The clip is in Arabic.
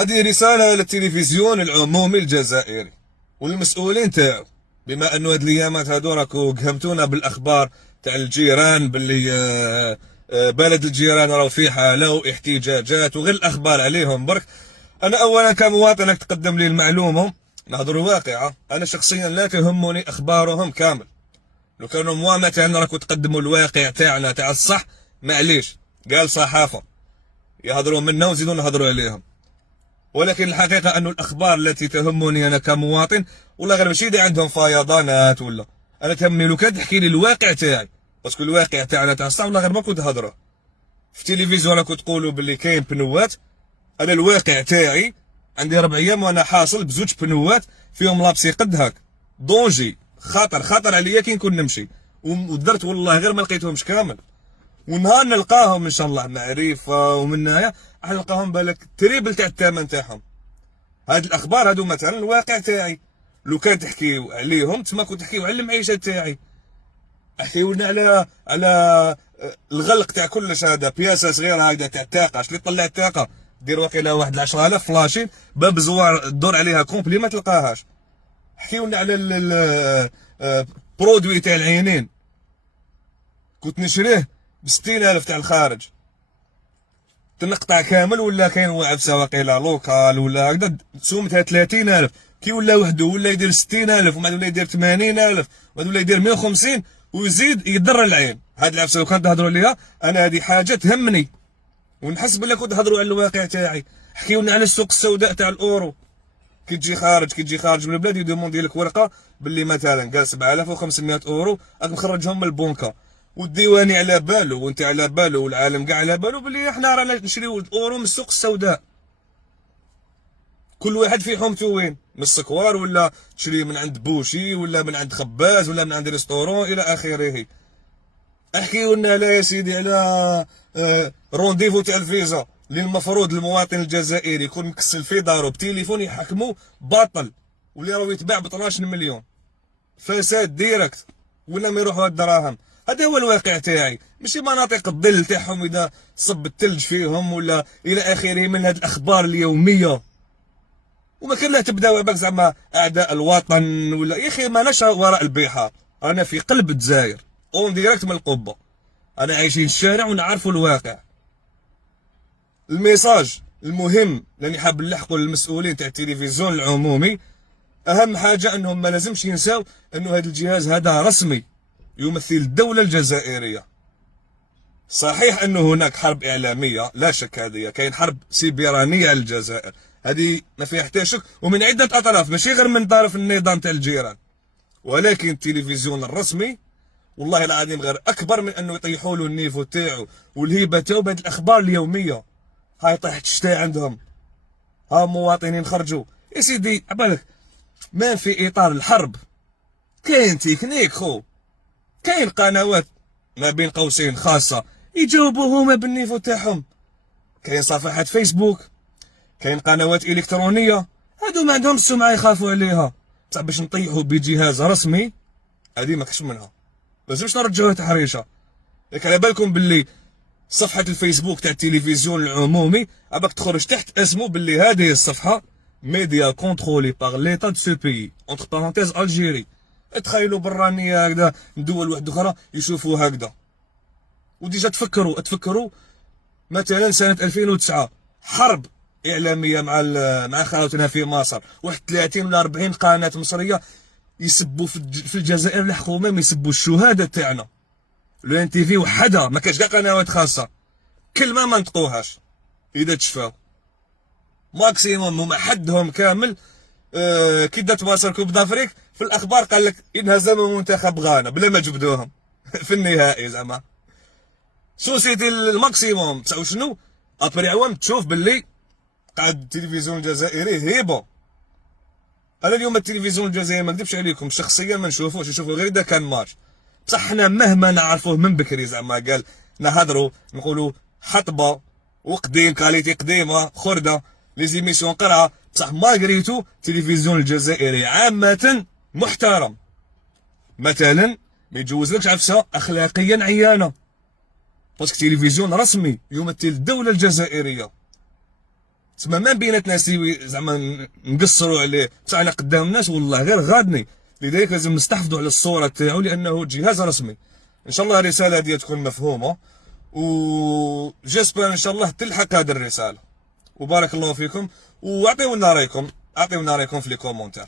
هذه رسالة للتلفزيون العمومي الجزائري والمسؤولين تاعو، بما انه هاد الايامات هادو راكو قهمتونا بالاخبار تاع الجيران باللي بلد الجيران راهو في حاله واحتجاجات وغير الاخبار عليهم برك. انا اولا كمواطن راك تقدم لي المعلومه، نهضروا واقعه. انا شخصيا لا تهمني اخبارهم كامل. لو كانوا موا مثلا راكو تقدموا الواقع تاعنا تاع الصح، معليش، قال صحافه يهضروا منا وزيدوا نهضروا عليهم. ولكن الحقيقه انه الاخبار التي تهمني انا كمواطن، والله غير ماشي اللي عندهم فيضانات ولا، انا تهمني لو كان تحكي لي الواقع تاعي، باسكو الواقع تاعنا تاع الصح والله غير ما كنت هضره. في التلفزيون راكو تقولوا باللي كاين بنوات، انا الواقع تاعي عندي 4 ايام وانا حاصل بزوج بنوات فيهم لابسي قد هاك، دونجي خطر عليا كي نكون نمشي، ودرت والله غير ما لقيتهمش كامل. ونهار نلقاهم ان شاء الله معرفه ومن هنايا راح نلقاهم بالك تريبل تاع الثمن تاعهم. هاد الاخبار هادو مثلا الواقع تاعي، لو كان تحكيو عليهم تما كنت تحكيو على المعيشه تاعي. احكيو لنا على الغلق تاع كلش، هذا بياسه صغيره هكذا تاع الطاقه، اللي طلع الطاقه دير واقيلا واحد 10000 فلاشين باب زوار دور عليها كومبلي ما تلقاهاش. حكيو لنا على البرودوي تاع العينين، كنت نشريه ب60000 تاع الخارج، تنقطع كامل ولا كاين وعفسه واقيلا لوكال ولا هكذا سومتها 30000، كي ولا وحده ولا يدير 60000 ومن ولا يدير 80000 ومن ولا يدير 150 ويزيد يضر العين. هاد العفسه لو كان تهضروا عليها انا هذه حاجه تهمني ونحس بلا كنت تهضروا على الواقع تاعي. حكيونا على السوق السوداء تاع الاورو، كي تجي خارج من البلاد يدوموندي لك ورقه باللي مثلا قال 7500 اورو راك مخرجهم من البنكه، والديواني على بالو وانت على بالو والعالم كاع على بالو باللي احنا رانا نشريو الاورو من السوق السوداء. كل واحد في حومته وين، من السكوار ولا تشري من عند بوشي ولا من عند خباز ولا من عند ريستورون الى اخره. احكيو لنا لا يا سيدي على رونديفو تاع الفيزا اللي المفروض المواطن الجزائري يكون مكسل في دارو بتليفون يحكمو باطل، واللي راهو يتباع ب 12 مليون، فساد ديريكت ولا ما يروحوا الدراهم. هذا هو الواقع تاعي، ماشي مناطق الظل تاعهم اذا صب الثلج فيهم ولا الى اخره من هذه الاخبار اليوميه. وما كان لا تبداو باك زعما اعداء الوطن ولا يا اخي، ما نشا وراء البحار، انا في قلب الجزائر اون ديريكت من القبه، انا عايشين الشارع ونعرفوا الواقع. الميساج المهم اللي حاب نلحقوا للمسؤولين تاع التلفزيون العمومي، اهم حاجه انهم ما لازمش ينساو انه هذا الجهاز هذا رسمي يمثل الدوله الجزائريه. صحيح انه هناك حرب اعلاميه، لا شك، هذه كاين حرب سيبرانيه على الجزائر، هذه ما فيها حتى شك، ومن عده اطراف ماشي غير من طرف النظام تاع الجيران. ولكن التلفزيون الرسمي والله العظيم غير اكبر من انه يطيحوا له النيفو تاعو والهيبه تاعو بهذه الاخبار اليوميه. هاي طيحت الشتاء عندهم، ها مواطنين خرجوا يا سيدي عبالك. ما في اطار الحرب كاين تكنيك خو، كاين قنوات ما بين قوسين خاصه يجاوبوا هما بالنيفو تاعهم، كاين صفحات فيسبوك، كاين قنوات الكترونيه، هادو ما عندهم السمعه يخافوا عليها. بصح باش نطيحوا بجهاز رسمي هذه ما كاش منها، لازمش نرجعوها تحريشه. ياك على بالكم باللي صفحه الفيسبوك تاع التلفزيون العمومي اباك تخرج تحت اسمه باللي هذه الصفحه ميديا كونترولي باغ ليتا دو سو بيي اونتر بارونتيز الجيري. تخيلوا برانيه هكذا دول واحده اخرى يشوفوا هكذا، وديجا تفكروا مثلا سنه 2009 حرب اعلاميه مع خاوتنا في مصر، واحد 30 ولا 40 قناه مصريه يسبوا في الجزائر، لحقوا ميم يسبوا الشهداء تاعنا. لو ان تي في وحدها، ما كاش كاع قنوات خاصه، كلمه ما نطقوهاش اذا تشفاو ماكسيموم هما حدهم كامل. كي دات مصر كوب دافريك في الاخبار قال لك انهزموا منتخب غانا بلا ما جبدوهم في النهائي. زعما سوسيتي الماكسيموم تساو شنو ابري عوام تشوف باللي قاعد التلفزيون الجزائري هيبه. انا اليوم التلفزيون الجزائري ما نكذبش عليكم شخصيا ما نشوفوا غير اذا كان ماتش. بصح حنا مهما نعرفوه من بكري، زعما قال نهضروا نقولوا حطبه وقديم كاليتي قديمه خرده لي زيميسيون قرعه، بصح مالغريتو التلفزيون الجزائري عامه محترم. مثلا ما يجوزلكش عفسه اخلاقيا عيانه، باسكو تلفزيون رسمي يمثل الدوله الجزائريه. تسمى ما بيناتنا سيوي زعما نقصروا عليه، بصح انا قدام الناس والله غير غادني. لذلك لازم نستحفظوا على الصوره تاعو لانه جهاز رسمي. ان شاء الله الرساله هذه تكون مفهومه، وجسبر ان شاء الله تلحق هذه الرساله. وبارك الله فيكم، واعطيونا رايكم في لي كومونتير.